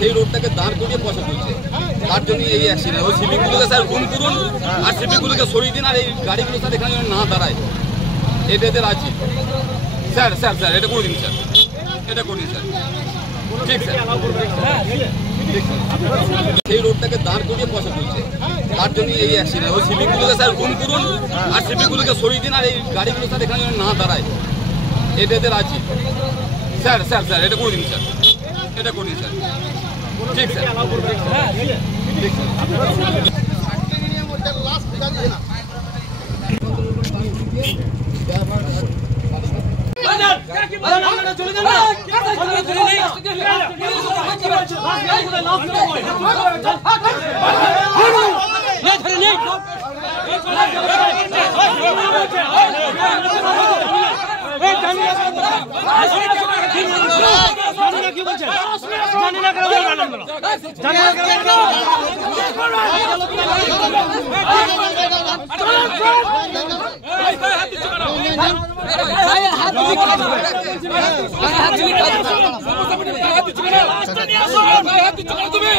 সেই রোডটাকে দাঁড় করিয়ে পয়সা তুলছে, তার জন্য এই অ্যাক্সিডেন্ট। ওই সিভিকগুলোকে স্যার রুম করুন আর সিভিকগুলোকে সরিয়ে দিন, আর এই গাড়িগুলো স্যার এখানে যেন না দাঁড়ায়, এটাতে রাজি। স্যার স্যার স্যার এটা করে দিন স্যার, এটা করে দিন স্যার। ঠিক স্যার, সেই রোডটাকে দাঁড় করিয়ে পয়সা তুলছে, তার জন্য এই অ্যাক্সিডেন্ট। ওই সিভিকগুলোকে স্যার রুম করুন আর সিভিকগুলোকে সরিয়ে দিন, আর এই গাড়িগুলো স্যার এখানে যেন না দাঁড়ায়, এটাতে রাজি। স্যার স্যার স্যার এটা করে দিন স্যার, এটা করে দিন স্যার। ঠিক স্যার, ঠিক কি বলছে জানি না কেন জানি না কেন তুমি